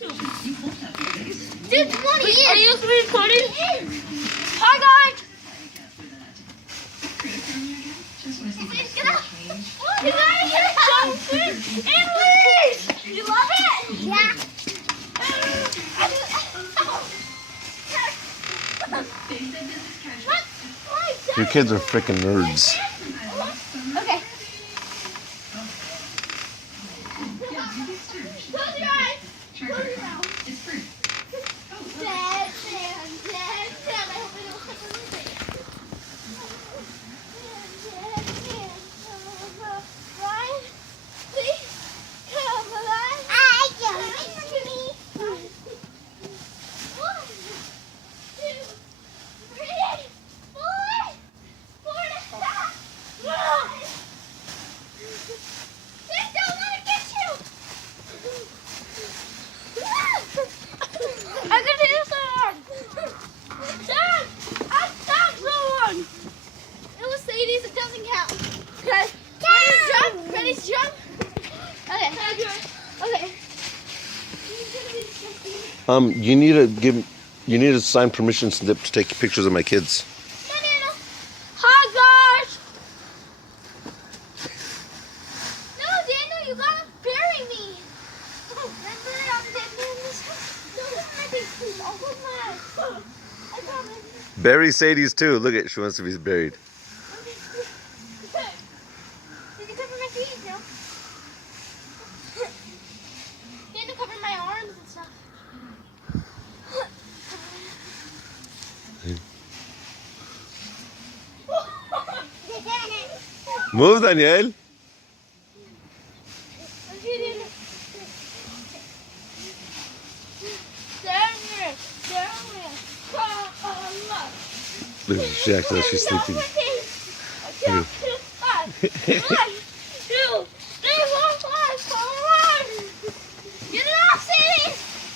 Dude, come on in. Are you recording? Hi, guys. Get up. You gotta get up. English. You love it? Yeah. Your kids are freaking nerds. Okay. Close your eyes. Close your mouth. Dead man, dead man. I hope I don't cut the music. Dead man, Ryan, please come alive. I don't need me. 1, 2, 3, 4. 4 to stop. Please don't let it get you. I can hear someone. Dad, I stopped someone. It was Sadie's. It doesn't count. Okay. Ready to jump? Ready to jump? Okay. Okay. You need to sign permission slip to take pictures of my kids. Hi, guys. No, Daniel, you gotta bury me. Remember, I'm dead man. Don't hold my big feet. I'll hold my eyes. I promise. Bury Sadie's too. Look at, she wants to be buried. Okay. Did you cover my feet? No. Daniel, cover my arms and stuff. Move, Daniel. Look, she acts like she's sleeping. 1, 2, 3, 4, 1. Get it off, Sadie.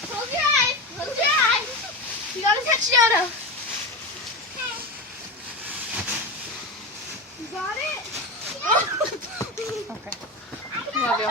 Close your eyes. Close your eyes. You gotta touch Yoda. You got it? Okay. Love you.